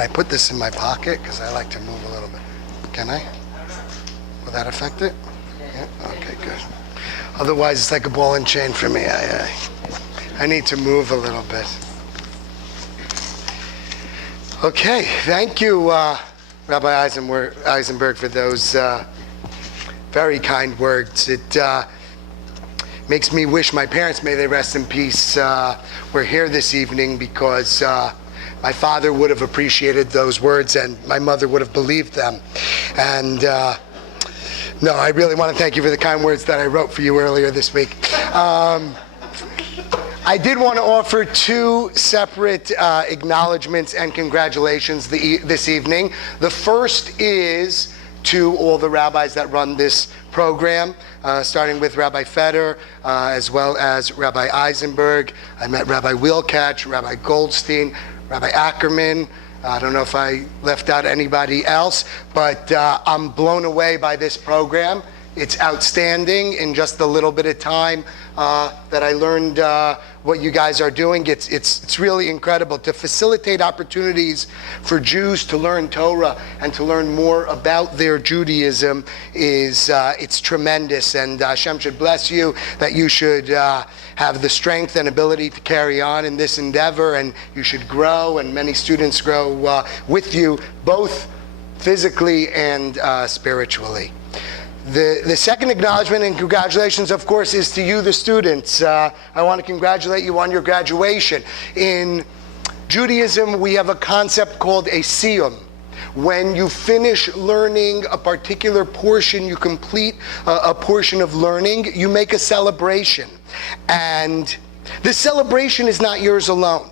Can I put this in my pocket? Because I like to move a little bit. Can I? Will that affect it? Yeah? Okay, good. Otherwise, it's like a ball and chain for me. I need to move a little bit. Okay, thank you, Rabbi Eisenberg, for those very kind words. It makes me wish my parents, may they rest in peace, were here this evening, because my father would have appreciated those words and my mother would have believed them. And no, I really want to thank you for the kind words that I wrote for you earlier this week. I did want to offer two separate acknowledgments and congratulations this evening. The first is to all the rabbis that run this program, starting with Rabbi Feder, as well as Rabbi Eisenberg. I met Rabbi Wilkach, Rabbi Goldstein, Rabbi Ackerman. I don't know if I left out anybody else, but I'm blown away by this program. It's outstanding. In just a little bit of time that I learned what you guys are doing, it's really incredible. To facilitate opportunities for Jews to learn Torah and to learn more about their Judaism it's tremendous. And Hashem should bless you that you should have the strength and ability to carry on in this endeavor, and you should grow, and many students grow with you, both physically and spiritually. The second acknowledgement and congratulations, of course, is to you, the students. I want to congratulate you on your graduation. In Judaism, we have a concept called a siyum. When you finish learning a particular portion, you complete a portion of learning, you make a celebration. And this celebration is not yours alone.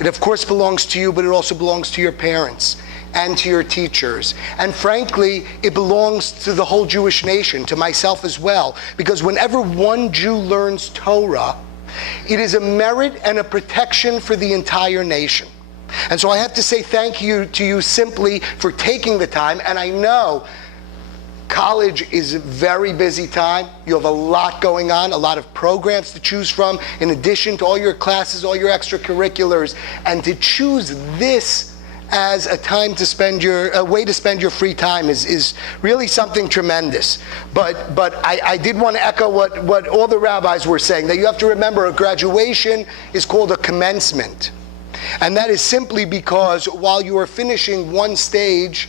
It, of course, belongs to you, but it also belongs to your parents and to your teachers. And frankly, it belongs to the whole Jewish nation, to myself as well. Because whenever one Jew learns Torah, it is a merit and a protection for the entire nation. And so I have to say thank you to you simply for taking the time. And I know college is a very busy time. You have a lot going on, a lot of programs to choose from, in addition to all your classes, all your extracurriculars. And to choose this as a way to spend your free time is really something tremendous. But I did want to echo what all the rabbis were saying, that you have to remember a graduation is called a commencement. And that is simply because while you are finishing one stage,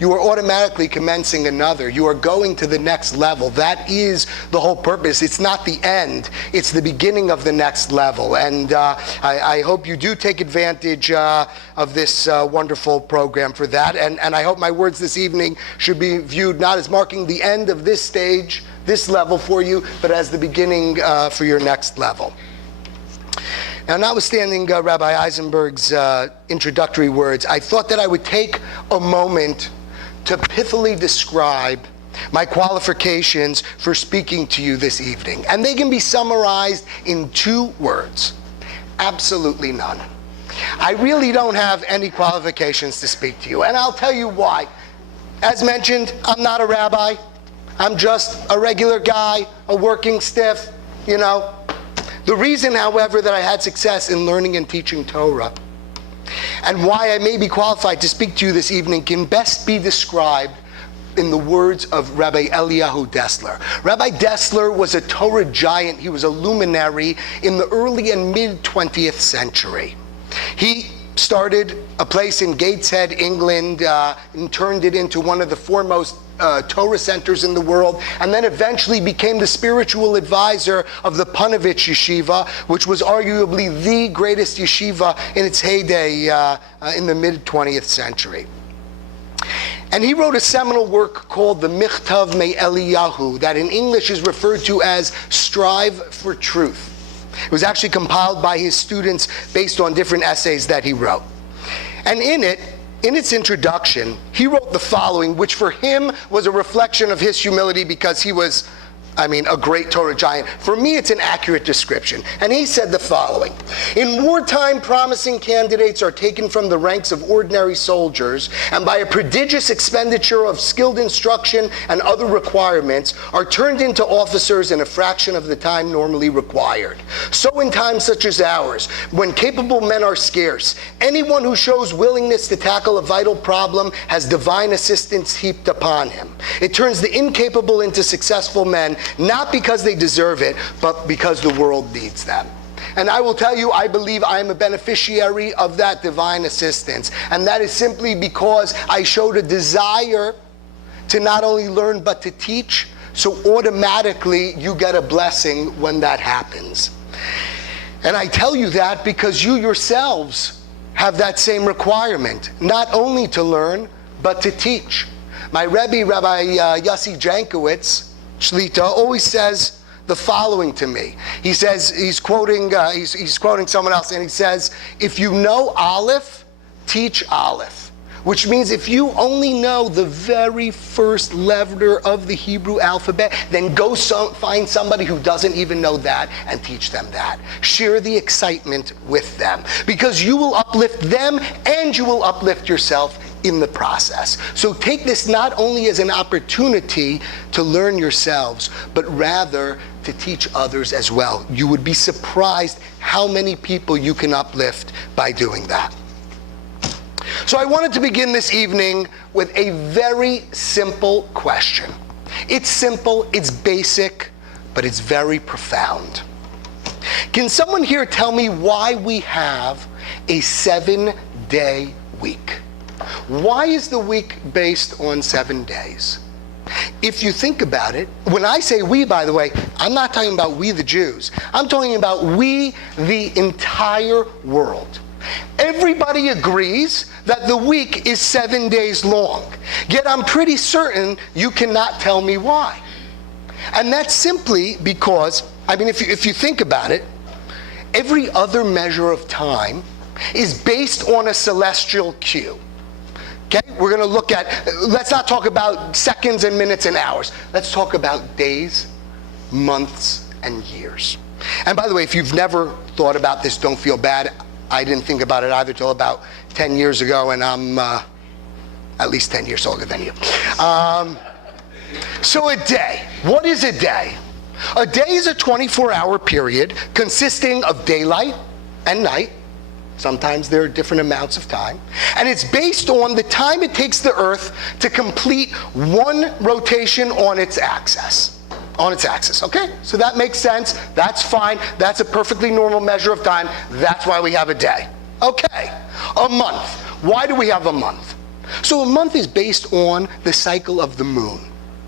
you are automatically commencing another. You are going to the next level. That is the whole purpose. It's not the end. It's the beginning of the next level. And I hope you do take advantage of this wonderful program for that. And I hope my words this evening should be viewed not as marking the end of this stage, this level for you, but as the beginning for your next level. Now, notwithstanding Rabbi Eisenberg's introductory words, I thought that I would take a moment to pithily describe my qualifications for speaking to you this evening. And they can be summarized in two words: absolutely none. I really don't have any qualifications to speak to you, and I'll tell you why. As mentioned, I'm not a rabbi. I'm just a regular guy, a working stiff, you know. The reason, however, that I had success in learning and teaching Torah, and why I may be qualified to speak to you this evening, can best be described in the words of Rabbi Eliyahu Dessler. Rabbi Dessler was a Torah giant. He was a luminary in the early and mid-20th century. He started a place in Gateshead, England, and turned it into one of the foremost Torah centers in the world, and then eventually became the spiritual advisor of the Panovich Yeshiva, which was arguably the greatest yeshiva in its heyday in the mid-20th century. And he wrote a seminal work called the Michtav Me Eliyahu, that in English is referred to as Strive for Truth. It was actually compiled by his students based on different essays that he wrote. And in its introduction, he wrote the following, which for him was a reflection of his humility, because he was a great Torah giant. For me, it's an accurate description. And he said the following: in wartime, promising candidates are taken from the ranks of ordinary soldiers, and by a prodigious expenditure of skilled instruction and other requirements, are turned into officers in a fraction of the time normally required. So in times such as ours, when capable men are scarce, anyone who shows willingness to tackle a vital problem has divine assistance heaped upon him. It turns the incapable into successful men, not because they deserve it, but because the world needs them. And I will tell you, I believe I am a beneficiary of that divine assistance. And that is simply because I showed a desire to not only learn, but to teach. So automatically, you get a blessing when that happens. And I tell you that because you yourselves have that same requirement, not only to learn, but to teach. My Rebbe, Rabbi Yossi Jankowitz, Shlita, always says the following to me. He says, he's quoting someone else, and he says, if you know Aleph, teach Aleph. Which means if you only know the very first letter of the Hebrew alphabet, then go find somebody who doesn't even know that and teach them that. Share the excitement with them, because you will uplift them and you will uplift yourself in the process. So take this not only as an opportunity to learn yourselves, but rather to teach others as well. You would be surprised how many people you can uplift by doing that. So I wanted to begin this evening with a very simple question. It's simple, it's basic, but it's very profound. Can someone here tell me why we have a 7-day week? Why is the week based on 7 days? If you think about it, when I say we, by the way, I'm not talking about we the Jews. I'm talking about we, the entire world. Everybody agrees that the week is 7 days long. Yet I'm pretty certain you cannot tell me why. And that's simply because, if you think about it, every other measure of time is based on a celestial cue. Okay, we're going to look at, let's not talk about seconds and minutes and hours. Let's talk about days, months, and years. And by the way, if you've never thought about this, don't feel bad. I didn't think about it either till about 10 years ago, and I'm at least 10 years older than you. So a day, what is a day? A day is a 24-hour period consisting of daylight and night. Sometimes there are different amounts of time. And it's based on the time it takes the Earth to complete one rotation on its axis. Okay? So that makes sense. That's fine. That's a perfectly normal measure of time. That's why we have a day. Okay. A month. Why do we have a month? So a month is based on the cycle of the moon.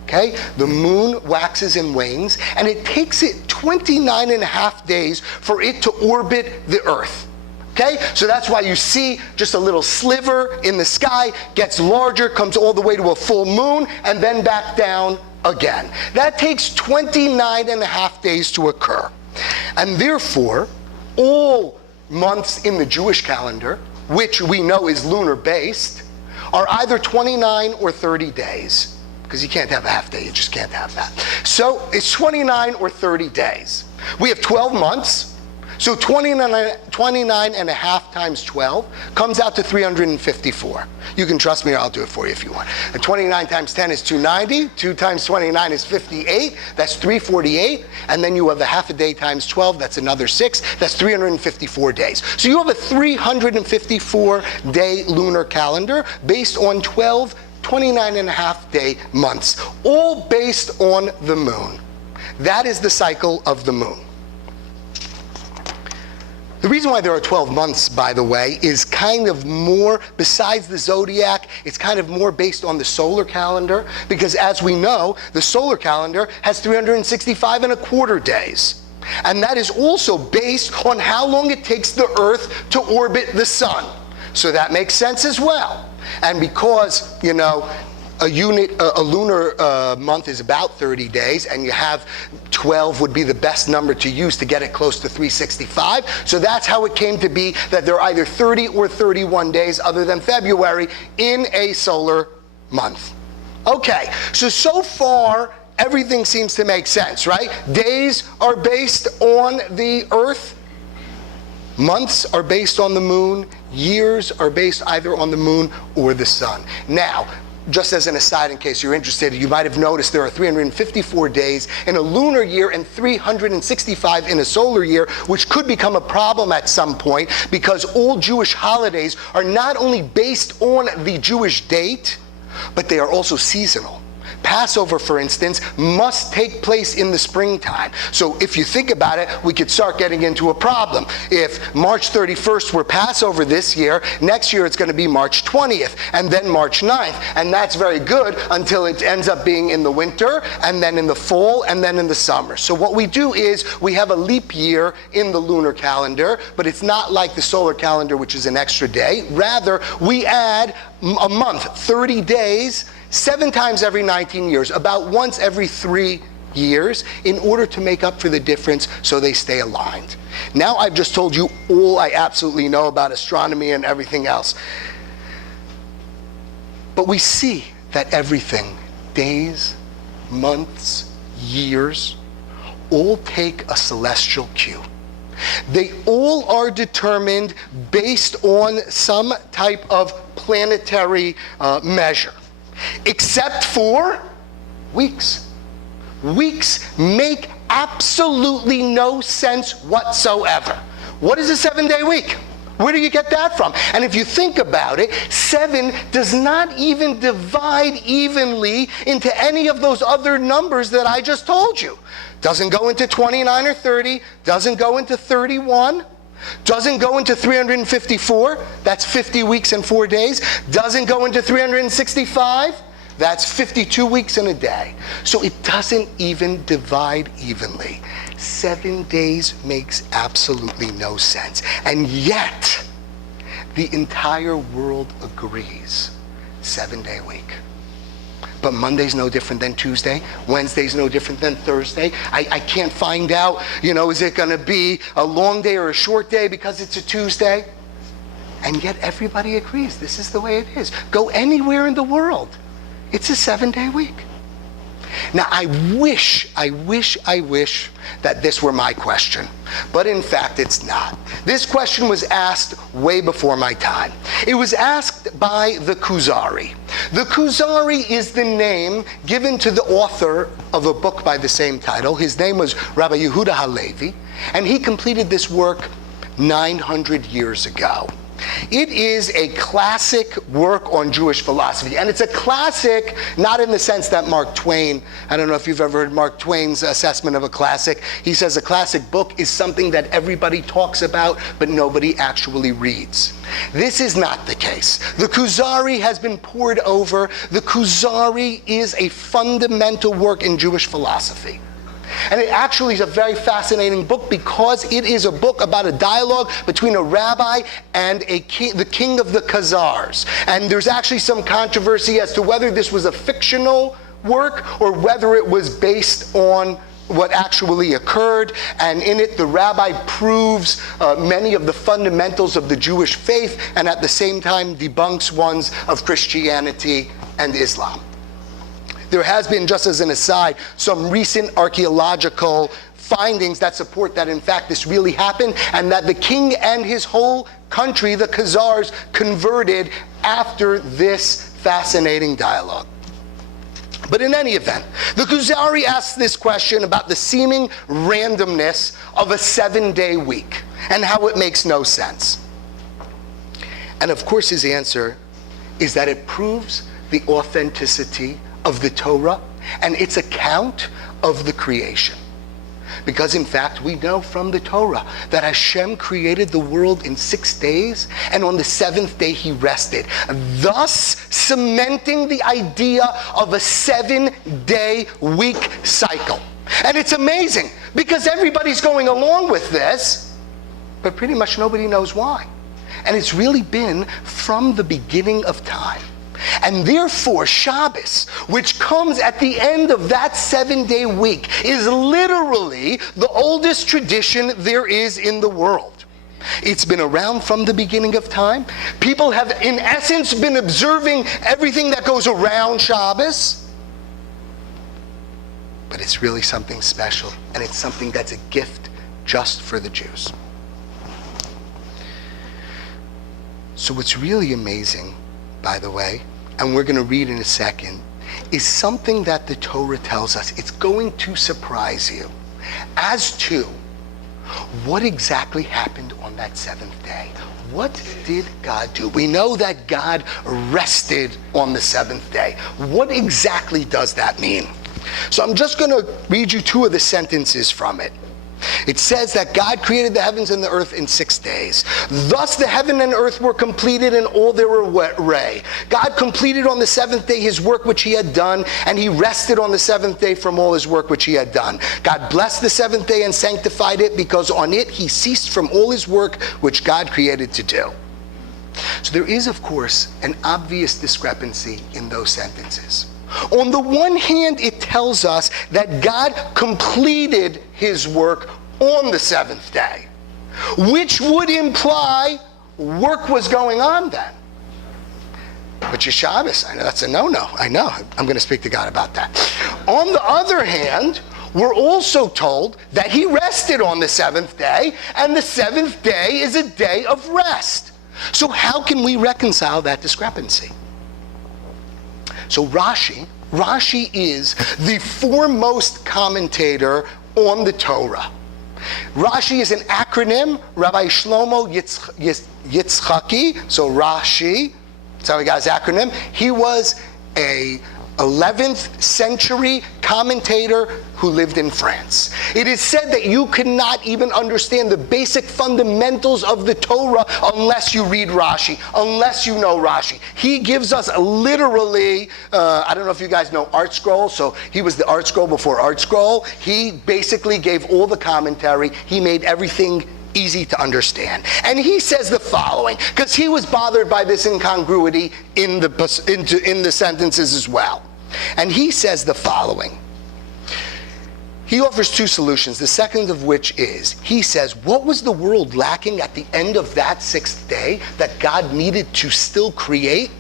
Okay? The moon waxes and wanes, and it takes it 29 and a half days for it to orbit the Earth. Okay, so that's why you see just a little sliver in the sky, gets larger, comes all the way to a full moon, and then back down again. That takes 29 and a half days to occur. And therefore, all months in the Jewish calendar, which we know is lunar based, are either 29 or 30 days. Because you can't have a half day, you just can't have that. So it's 29 or 30 days. We have 12 months. So 29 and a half times 12 comes out to 354. You can trust me or I'll do it for you if you want. And 29 times 10 is 290. 2 times 29 is 58. That's 348. And then you have a half a day times 12. That's another 6. That's 354 days. So you have a 354-day lunar calendar based on 12 29 and a half day months, all based on the moon. That is the cycle of the moon. The reason why there are 12 months, by the way, is kind of more, besides the zodiac, it's kind of more based on the solar calendar, because as we know, the solar calendar has 365 and a quarter days. And that is also based on how long it takes the Earth to orbit the sun. So that makes sense as well. And because, a lunar month is about 30 days, and you have 12 would be the best number to use to get it close to 365. So that's how it came to be that there are either 30 or 31 days other than February in a solar month. Okay, so far everything seems to make sense, right? Days are based on the earth. Months are based on the moon. Years are based either on the moon or the sun. Now, just as an aside, in case you're interested, you might have noticed there are 354 days in a lunar year and 365 in a solar year, which could become a problem at some point because all Jewish holidays are not only based on the Jewish date, but they are also seasonal. Passover, for instance, must take place in the springtime. So if you think about it, we could start getting into a problem. If March 31st were Passover this year, next year it's going to be March 20th, and then March 9th. And that's very good until it ends up being in the winter, and then in the fall, and then in the summer. So what we do is we have a leap year in the lunar calendar, but it's not like the solar calendar, which is an extra day. Rather, we add a month, 30 days, 7 times every 19 years, about once every 3 years, in order to make up for the difference so they stay aligned. Now I've just told you all I absolutely know about astronomy and everything else. But we see that everything, days, months, years, all take a celestial cue. They all are determined based on some type of planetary measure. Except for weeks. Weeks make absolutely no sense whatsoever. What is a 7-day week? Where do you get that from? And if you think about it, 7 does not even divide evenly into any of those other numbers that I just told you. Doesn't go into 29 or 30, doesn't go into 31, doesn't go into 354, that's 50 weeks and 4 days, doesn't go into 365, that's 52 weeks and a day. So it doesn't even divide evenly. 7 days makes absolutely no sense. And yet, the entire world agrees, 7-day week. But Monday's no different than Tuesday. Wednesday's no different than Thursday. I can't find out, is it going to be a long day or a short day because it's a Tuesday? And yet everybody agrees this is the way it is. Go anywhere in the world. It's a 7-day week. Now, I wish that this were my question, but in fact it's not. This question was asked way before my time. It was asked by the Kuzari. The Kuzari is the name given to the author of a book by the same title. His name was Rabbi Yehuda Halevi, and he completed this work 900 years ago. It is a classic work on Jewish philosophy. And it's a classic, not in the sense that Mark Twain, I don't know if you've ever heard Mark Twain's assessment of a classic. He says a classic book is something that everybody talks about, but nobody actually reads. This is not the case. The Kuzari has been pored over. The Kuzari is a fundamental work in Jewish philosophy. And it actually is a very fascinating book because it is a book about a dialogue between a rabbi and the king of the Khazars. And there's actually some controversy as to whether this was a fictional work or whether it was based on what actually occurred. And in it, the rabbi proves many of the fundamentals of the Jewish faith and at the same time debunks ones of Christianity and Islam. There has been, just as an aside, some recent archaeological findings that support that in fact this really happened and that the king and his whole country, the Khazars, converted after this fascinating dialogue. But in any event, the Kuzari asks this question about the seeming randomness of a 7-day week and how it makes no sense. And of course his answer is that it proves the authenticity of the Torah and its account of the creation. Because in fact, we know from the Torah that Hashem created the world in 6 days, and on the 7th day he rested, thus cementing the idea of a 7-day week cycle. And it's amazing, because everybody's going along with this, but pretty much nobody knows why. And it's really been from the beginning of time. And therefore, Shabbos, which comes at the end of that 7-day week, is literally the oldest tradition there is in the world. It's been around from the beginning of time. People have, in essence, been observing everything that goes around Shabbos. but it's really something special, and it's something that's a gift just for the Jews. So what's really amazing, by the way, and we're going to read in a second, is something that the Torah tells us. It's going to surprise you as to what exactly happened on that seventh day. What did God do? We know that God rested on the seventh day. What exactly does that mean? So I'm just going to read you two of the sentences from it. It says that God created the heavens and the earth in 6 days. Thus the heaven and earth were completed in all their array. God completed on the seventh day his work which he had done, and he rested on the seventh day from all his work which he had done. God blessed the seventh day and sanctified it, because on it he ceased from all his work which God created to do. So there is, of course, an obvious discrepancy in those sentences. On the one hand, it tells us that God completed his work on the seventh day, which would imply work was going on then. But your Shabbos, I know that's a no-no. I know. I'm going to speak to God about that. On the other hand, we're also told that he rested on the seventh day, and the seventh day is a day of rest. So how can we reconcile that discrepancy? So Rashi is the foremost commentator on the Torah. Rashi is an acronym, Rabbi Shlomo Yitzchaki, so Rashi, that's how he got his acronym. He was a 11th century commentator who lived in France. It is said that you cannot even understand the basic fundamentals of the Torah unless you read Rashi, unless you know Rashi. He gives us literally, I don't know if you guys know Art Scroll, so he was the Art Scroll before Art Scroll. He basically gave all the commentary. He made everything easy to understand. And he says the following, because he was bothered by this incongruity in the sentences as well. And he says the following. He offers two solutions, the second of which is, he says, what was the world lacking at the end of that sixth day that God needed to still create?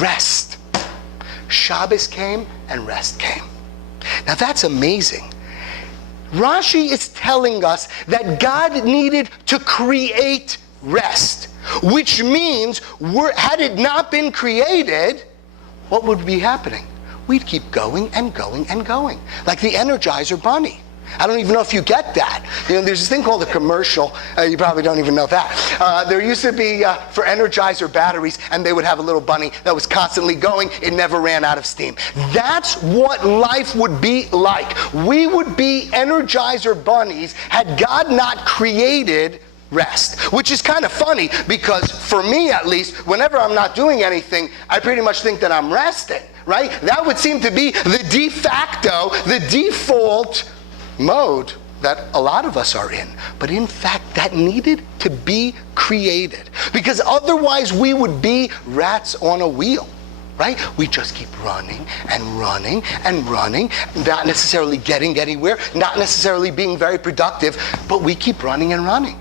Rest. Shabbos came and rest came. Now that's amazing. Rashi is telling us that God needed to create rest, which means had it not been created, what would be happening? We'd keep going and going and going, like the Energizer Bunny. I don't even know if you get that. You know, there's this thing called a commercial. You probably don't even know that. There used to be for Energizer batteries, and they would have a little bunny that was constantly going. It never ran out of steam. That's what life would be like. We would be Energizer bunnies had God not created rest, which is kind of funny because for me at least, whenever I'm not doing anything, I pretty much think that I'm resting, right? That would seem to be the de facto, the default mode that a lot of us are in. But in fact, that needed to be created, because otherwise we would be rats on a wheel, right? We just keep running and running and running, not necessarily getting anywhere, not necessarily being very productive, but we keep running and running.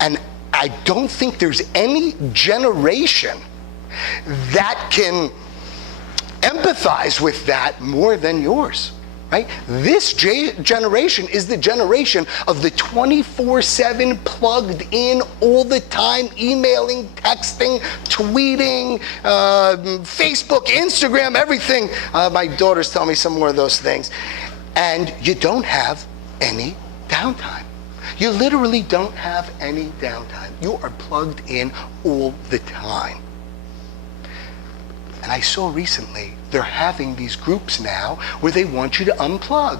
And I don't think there's any generation that can empathize with that more than yours. Right? This generation is the generation of the 24/7 plugged in all the time, emailing, texting, tweeting, Facebook, Instagram, everything. My daughters tell me some more of those things. And you don't have any downtime. You literally don't have any downtime. You are plugged in all the time. And I saw recently, they're having these groups now where they want you to unplug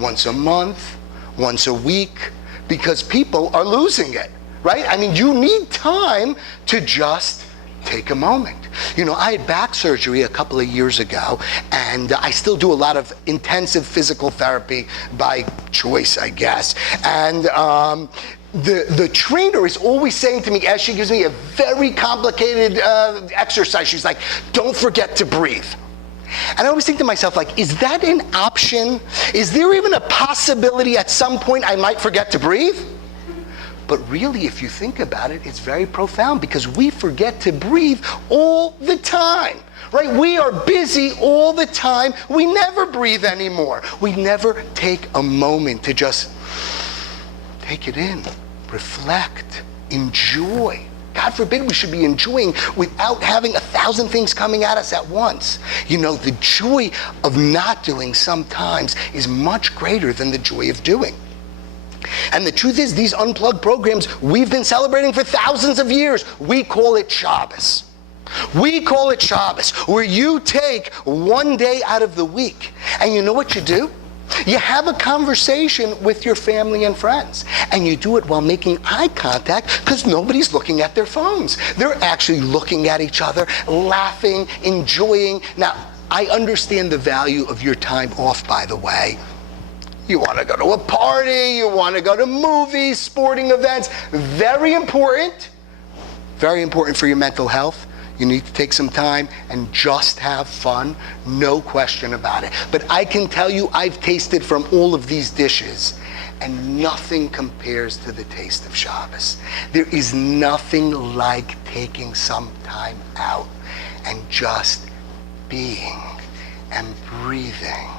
once a month, once a week, because people are losing it, right? I mean, you need time to just take a moment. You know, I had back surgery a couple of years ago, and I still do a lot of intensive physical therapy by choice, I guess. And the trainer is always saying to me, as she gives me a very complicated exercise, she's like, don't forget to breathe. And I always think to myself, like, is that an option? Is there even a possibility at some point I might forget to breathe? But really, if you think about it, it's very profound because we forget to breathe all the time. Right? We are busy all the time. We never breathe anymore. We never take a moment to just take it in, reflect, enjoy. God forbid we should be enjoying without having 1,000 things coming at us at once. You know, the joy of not doing sometimes is much greater than the joy of doing. And the truth is, these unplugged programs we've been celebrating for thousands of years. We call it Shabbos. We call it Shabbos, where you take one day out of the week. And you know what you do? You have a conversation with your family and friends. And you do it while making eye contact because nobody's looking at their phones. They're actually looking at each other, laughing, enjoying. Now, I understand the value of your time off, by the way. You want to go to a party, you want to go to movies, sporting events. Very important for your mental health. You need to take some time and just have fun, no question about it. But I can tell you, I've tasted from all of these dishes, and nothing compares to the taste of Shabbos. There is nothing like taking some time out and just being and breathing.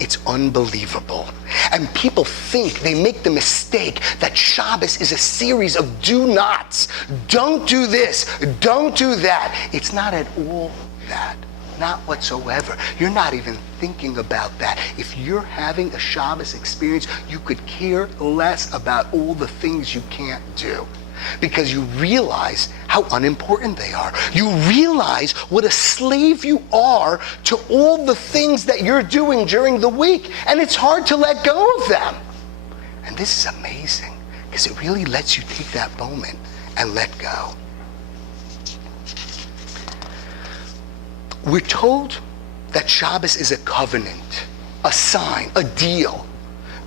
It's unbelievable. And people think, they make the mistake that Shabbos is a series of do nots. Don't do this, don't do that. It's not at all that. Not whatsoever. You're not even thinking about that. If you're having a Shabbos experience, you could care less about all the things you can't do, because you realize how unimportant they are. You realize what a slave you are to all the things that you're doing during the week, and it's hard to let go of them. And this is amazing, because it really lets you take that moment and let go. We're told that Shabbos is a covenant, a sign, a deal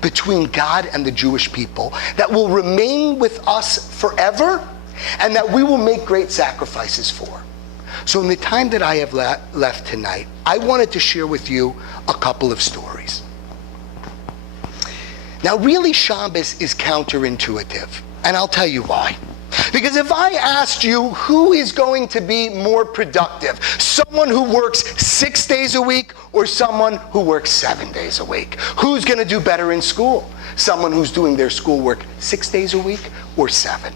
between God and the Jewish people that will remain with us forever and that we will make great sacrifices for. So in the time that I have left tonight, I wanted to share with you a couple of stories. Now really, Shabbos is counterintuitive, and I'll tell you why. Because if I asked you who is going to be more productive, someone who works 6 days a week or someone who works 7 days a week, who's going to do better in school? Someone who's doing their schoolwork 6 days a week or 7?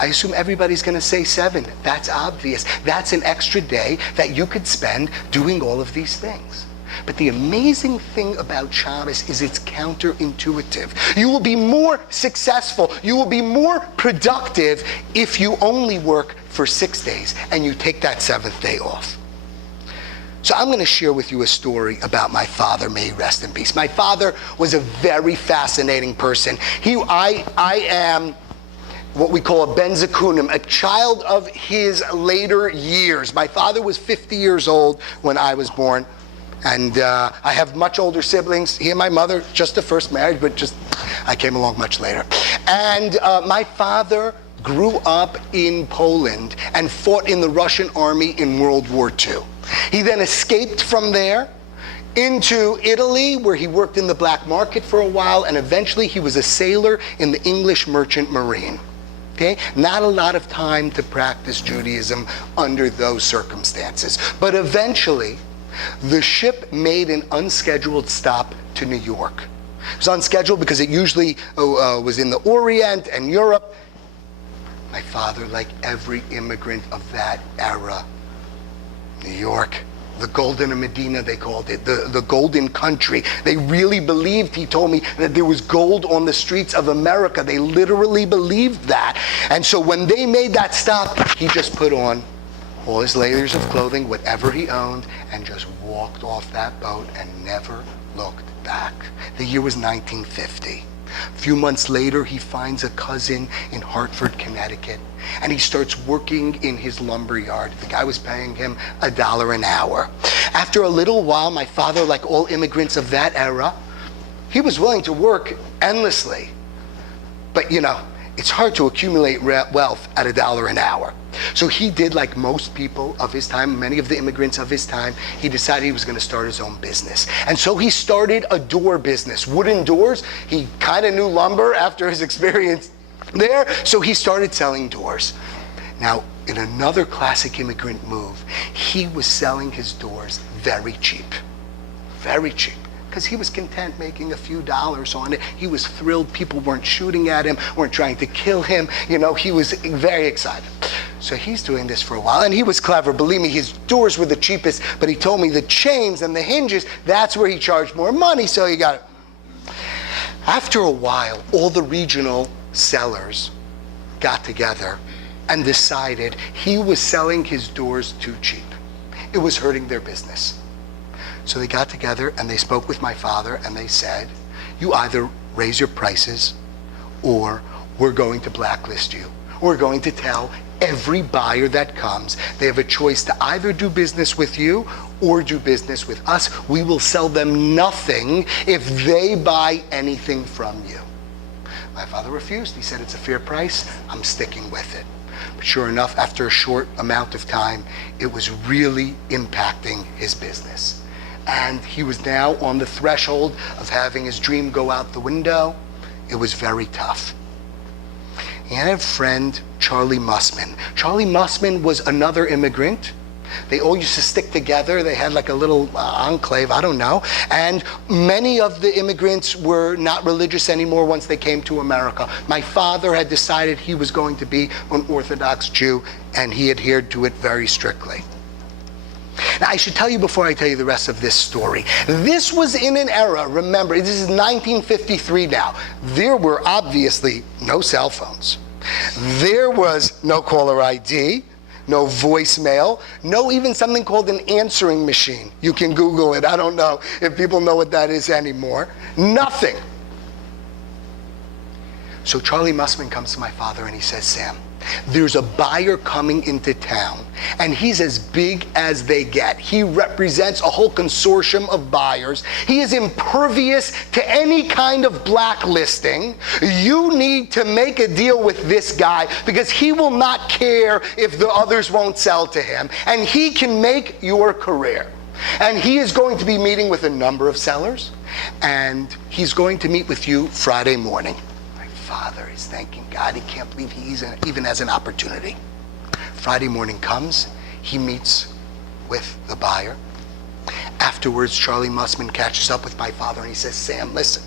I assume everybody's going to say 7. That's obvious. That's an extra day that you could spend doing all of these things. But the amazing thing about Shabbos is it's counterintuitive. You will be more successful, you will be more productive if you only work for 6 days and you take that 7th day off. So I'm going to share with you a story about my father, may he rest in peace. My father was a very fascinating person. I am what we call a ben zekunim, a child of his later years. My father was 50 years old when I was born. And I have much older siblings. He and my mother, just the first marriage, but I came along much later. And my father grew up in Poland and fought in the Russian army in World War II. He then escaped from there into Italy, where he worked in the black market for a while, and eventually he was a sailor in the English Merchant Marine. Okay? Not a lot of time to practice Judaism under those circumstances. But eventually, the ship made an unscheduled stop to New York. It was unscheduled because it usually was in the Orient and Europe. My father, like every immigrant of that era, New York, the Golden Medina, they called it, the Golden Country. They really believed, he told me, that there was gold on the streets of America. They literally believed that. And so when they made that stop, he just put on all his layers of clothing, whatever he owned, and just walked off that boat and never looked back. The year was 1950. A few months later, he finds a cousin in Hartford, Connecticut, and he starts working in his lumber yard. The guy was paying him $1 an hour. After a little while, my father, like all immigrants of that era, he was willing to work endlessly. But it's hard to accumulate wealth at $1 an hour. So he did, like most people of his time, many of the immigrants of his time, he decided he was going to start his own business. And so he started a door business, wooden doors. He kind of knew lumber after his experience there. So he started selling doors. Now, in another classic immigrant move, he was selling his doors very cheap, because he was content making a few dollars on it. He was thrilled. People weren't shooting at him, weren't trying to kill him. He was very excited. So he's doing this for a while, and he was clever. Believe me, his doors were the cheapest, but he told me the chains and the hinges, that's where he charged more money, so he got it. After a while, all the regional sellers got together and decided he was selling his doors too cheap. It was hurting their business. So they got together and they spoke with my father and they said, you either raise your prices or we're going to blacklist you. We're going to tell every buyer that comes they have a choice to either do business with you or do business with us. We will sell them nothing if they buy anything from you. My father refused. He said, it's a fair price. I'm sticking with it. But sure enough, after a short amount of time, it was really impacting his business. And he was now on the threshold of having his dream go out the window. It was very tough. He had a friend, Charlie Mussman. Charlie Mussman was another immigrant. They all used to stick together. They had like a little enclave, I don't know. And many of the immigrants were not religious anymore once they came to America. My father had decided he was going to be an Orthodox Jew, and he adhered to it very strictly. Now, I should tell you before I tell you the rest of this story, this was in an era, remember, this is 1953 now. There were obviously no cell phones. There was no caller ID. No voicemail, no even something called an answering machine. You can Google it. I don't know if people know what that is anymore. Nothing. So Charlie Mussman comes to my father and he says, Sam, there's a buyer coming into town and he's as big as they get. He represents a whole consortium of buyers. He is impervious to any kind of blacklisting. You need to make a deal with this guy because he will not care if the others won't sell to him, and he can make your career. And he is going to be meeting with a number of sellers, and he's going to meet with you Friday morning. Father is thanking God. He can't believe he even has an opportunity. Friday morning comes. He meets with the buyer. Afterwards, Charlie Mussman catches up with my father and he says, Sam, listen,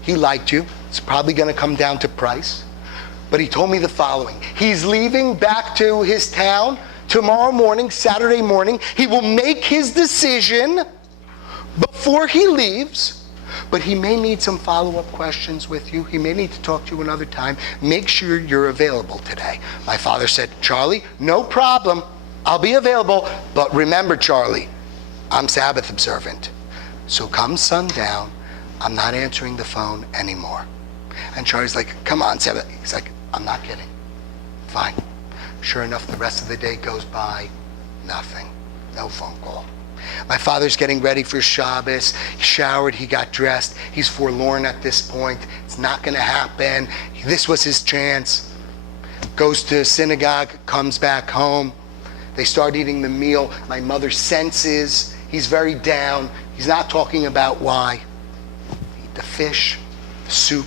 he liked you. It's probably going to come down to price. But he told me the following. He's leaving back to his town tomorrow morning, Saturday morning. He will make his decision before he leaves. But he may need some follow-up questions with you. He may need to talk to you another time. Make sure you're available today. My father said, Charlie, no problem. I'll be available. But remember, Charlie, I'm Sabbath observant. So come sundown, I'm not answering the phone anymore. And Charlie's like, come on, Sabbath. He's like, I'm not kidding. Fine. Sure enough, the rest of the day goes by. Nothing. No phone call. My father's getting ready for Shabbos. He showered, he got dressed. He's forlorn at this point. It's not going to happen. This was his chance. Goes to synagogue, comes back home. They start eating the meal. My mother senses he's very down. He's not talking about why. Eat the fish, the soup.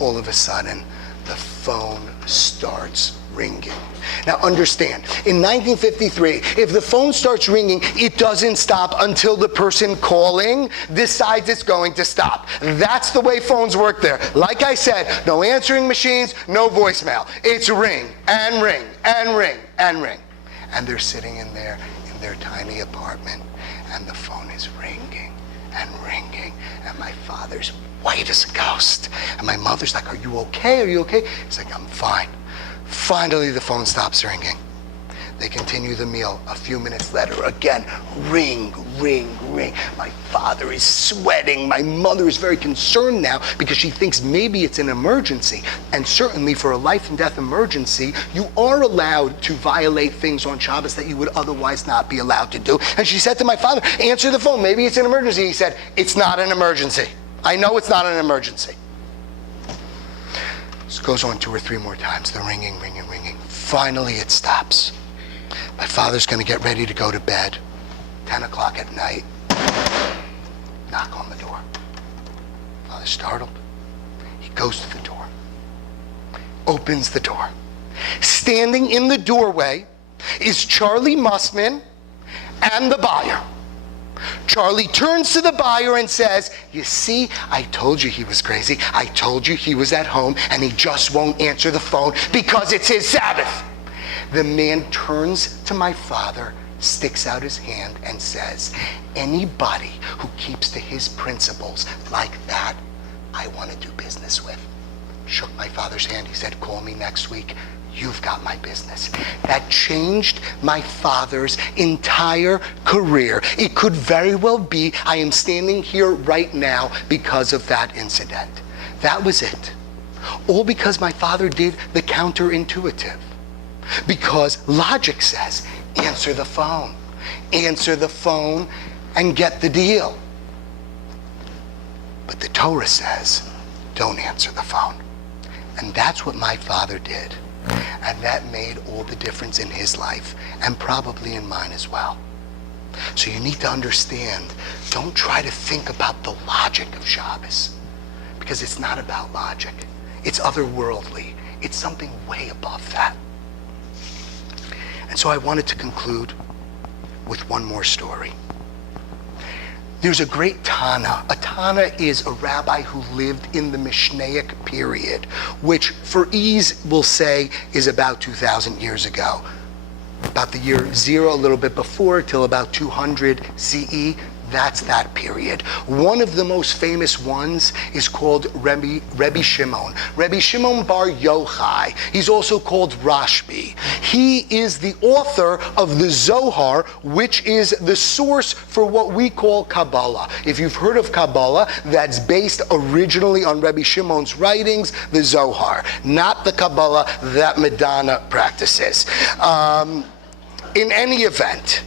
All of a sudden, the phone starts ringing. Now understand, in 1953, if the phone starts ringing, it doesn't stop until the person calling decides it's going to stop. That's the way phones work there. Like I said, no answering machines, no voicemail. It's ring and ring and ring and ring. And they're sitting in there in their tiny apartment, and the phone is ringing and ringing, and my father's white as a ghost. And my mother's like, are you okay? Are you okay? He's like, I'm fine. Finally, the phone stops ringing. They continue the meal. A few minutes later, again, ring, ring, ring. My father is sweating. My mother is very concerned now because she thinks maybe it's an emergency. And certainly for a life and death emergency, you are allowed to violate things on Shabbos that you would otherwise not be allowed to do. And she said to my father, answer the phone. Maybe it's an emergency. He said, it's not an emergency. I know it's not an emergency. This goes on 2 or 3 more times. The ringing, ringing, ringing. Finally, it stops. My father's going to get ready to go to bed. 10 o'clock at night. Knock on the door. Father's startled. He goes to the door. opens the door. Standing in the doorway is Charlie Mussman and the buyer. Charlie turns to the buyer and says, "You see, I told you he was crazy. I told you he was at home and he just won't answer the phone because it's his Sabbath." The man turns to my father, sticks out his hand and says, "Anybody who keeps to his principles like that, I want to do business with." Shook my father's hand. He said, "Call me next week. You've got my business." That changed my father's entire career. It could very well be I am standing here right now because of that incident. That was it. All because my father did the counterintuitive. Because logic says, answer the phone. Answer the phone and get the deal. But the Torah says, don't answer the phone. And that's what my father did. And that made all the difference in his life, and probably in mine as well. So you need to understand, don't try to think about the logic of Shabbos, because it's not about logic. It's otherworldly. It's something way above that. And so I wanted to conclude with one more story. There's a great Tana. A Tana is a rabbi who lived in the Mishnaic period, which for ease we'll say is about 2,000 years ago. About the year 0, a little bit before, till about 200 CE. That's that period. One of the most famous ones is called Rebbe Shimon. Rebbe Shimon Bar Yochai. He's also called Rashbi. He is the author of the Zohar, which is the source for what we call Kabbalah. If you've heard of Kabbalah, that's based originally on Rebbe Shimon's writings, the Zohar, not the Kabbalah that Madonna practices. In any event,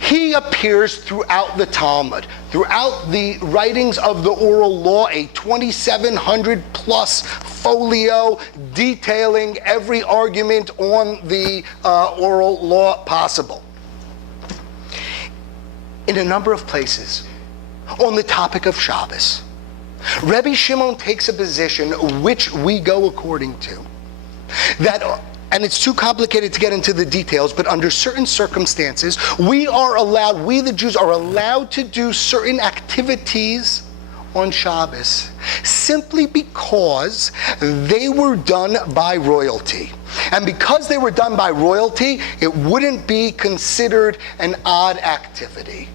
he appears throughout the Talmud, throughout the writings of the oral law, a 2,700 plus folio detailing every argument on the oral law possible. In a number of places on the topic of Shabbos, Rebbe Shimon takes a position which we go according to, that, and it's too complicated to get into the details, but under certain circumstances, we the Jews are allowed to do certain activities on Shabbos simply because they were done by royalty. And because they were done by royalty, it wouldn't be considered an odd activity.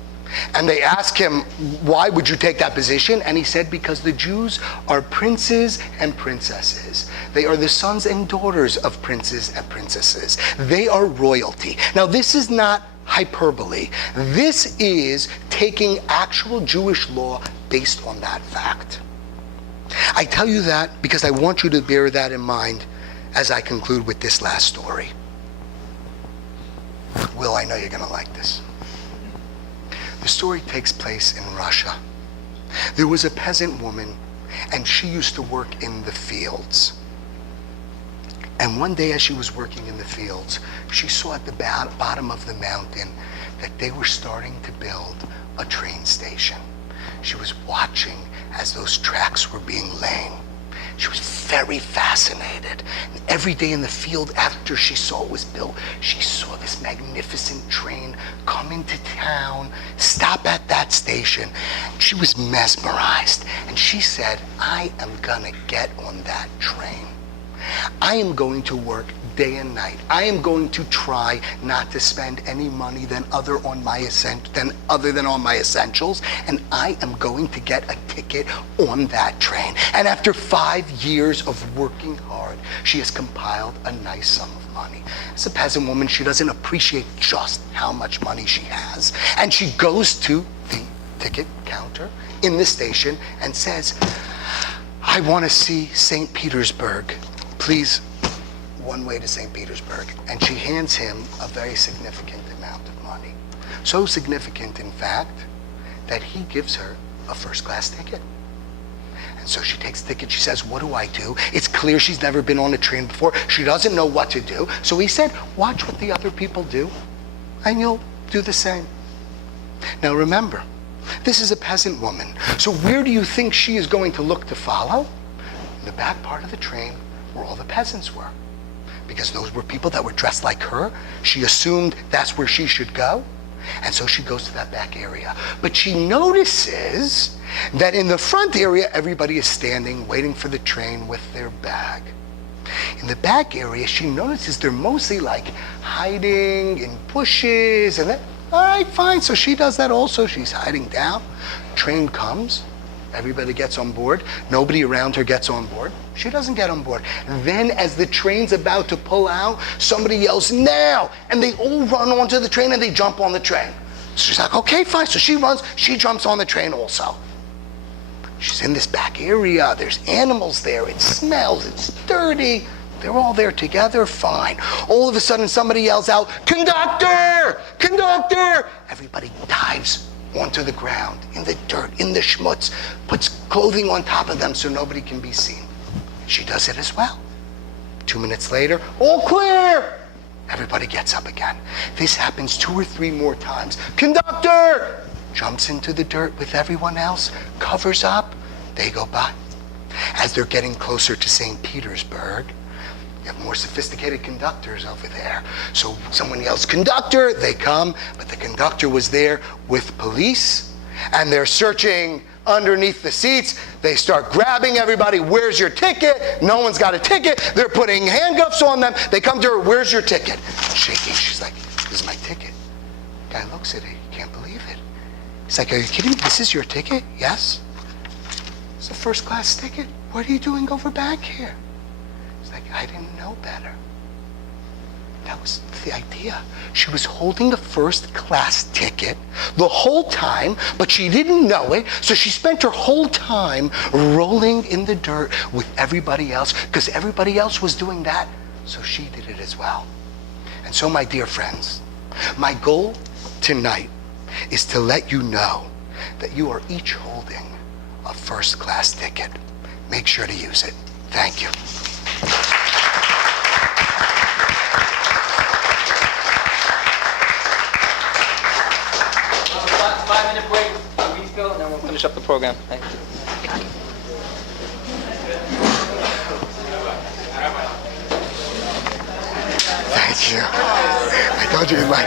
And they asked him, why would you take that position? And he said, because the Jews are princes and princesses. They are the sons and daughters of princes and princesses. They are royalty. Now, this is not hyperbole. This is taking actual Jewish law based on that fact. I tell you that because I want you to bear that in mind as I conclude with this last story. Will, I know you're going to like this. The story takes place in Russia. There was a peasant woman, and she used to work in the fields. And one day as she was working in the fields, she saw at the bottom of the mountain that they were starting to build a train station. She was watching as those tracks were being laid. She was very fascinated. And every day in the field after she saw it was built, she saw this magnificent train come into town, stop at that station. She was mesmerized. And she said, I am gonna get on that train. I am going to work day and night. I am going to try not to spend any money other than on my essentials, and I am going to get a ticket on that train. And after 5 years of working hard, she has compiled a nice sum of money. As a peasant woman, she doesn't appreciate just how much money she has. And she goes to the ticket counter in the station and says, I want to see St. Petersburg. Please, one way to St. Petersburg. And she hands him a very significant amount of money. So significant, in fact, that he gives her a first-class ticket. And so she takes the ticket. She says, what do I do? It's clear she's never been on a train before. She doesn't know what to do. So he said, watch what the other people do, and you'll do the same. Now remember, this is a peasant woman. So where do you think she is going to look to follow? In the back part of the train, where all the peasants were. Because those were people that were dressed like her. She assumed that's where she should go. And so she goes to that back area. But she notices that in the front area, everybody is standing, waiting for the train with their bag. In the back area, she notices they're mostly like hiding in bushes. And then, all right, fine. So she does that also. She's hiding down. Train comes. Everybody gets on board. Nobody around her gets on board. She doesn't get on board. Then as the train's about to pull out, somebody yells, now! And they all run onto the train and they jump on the train. So she's like, okay, fine. So she runs, she jumps on the train also. She's in this back area. There's animals there. It smells. It's dirty. They're all there together. Fine. All of a sudden somebody yells out, conductor! Conductor! Everybody dives onto the ground, in the dirt, in the schmutz, puts clothing on top of them so nobody can be seen. She does it as well. 2 minutes later, all clear! Everybody gets up again. This happens 2 or 3 more times. Conductor! Jumps into the dirt with everyone else, covers up, they go by. As they're getting closer to St. Petersburg, you have more sophisticated conductors over there. So someone yells, conductor, they come, but the conductor was there with police, and they're searching underneath the seats. They start grabbing everybody, where's your ticket? No one's got a ticket. They're putting handcuffs on them. They come to her, where's your ticket? Shaking, she's like, this is my ticket. Guy looks at it, he can't believe it. He's like, are you kidding me? This is your ticket? Yes. It's a first class ticket. What are you doing over back here? Like, I didn't know better. That was the idea. She was holding a first class ticket the whole time, but she didn't know it, so she spent her whole time rolling in the dirt with everybody else, because everybody else was doing that, so she did it as well. And so, my dear friends, my goal tonight is to let you know that you are each holding a first class ticket. Make sure to use it. Thank you. 5-minute break, refill, and then we'll finish up the program. Thank you. Thank you. I told you you'd like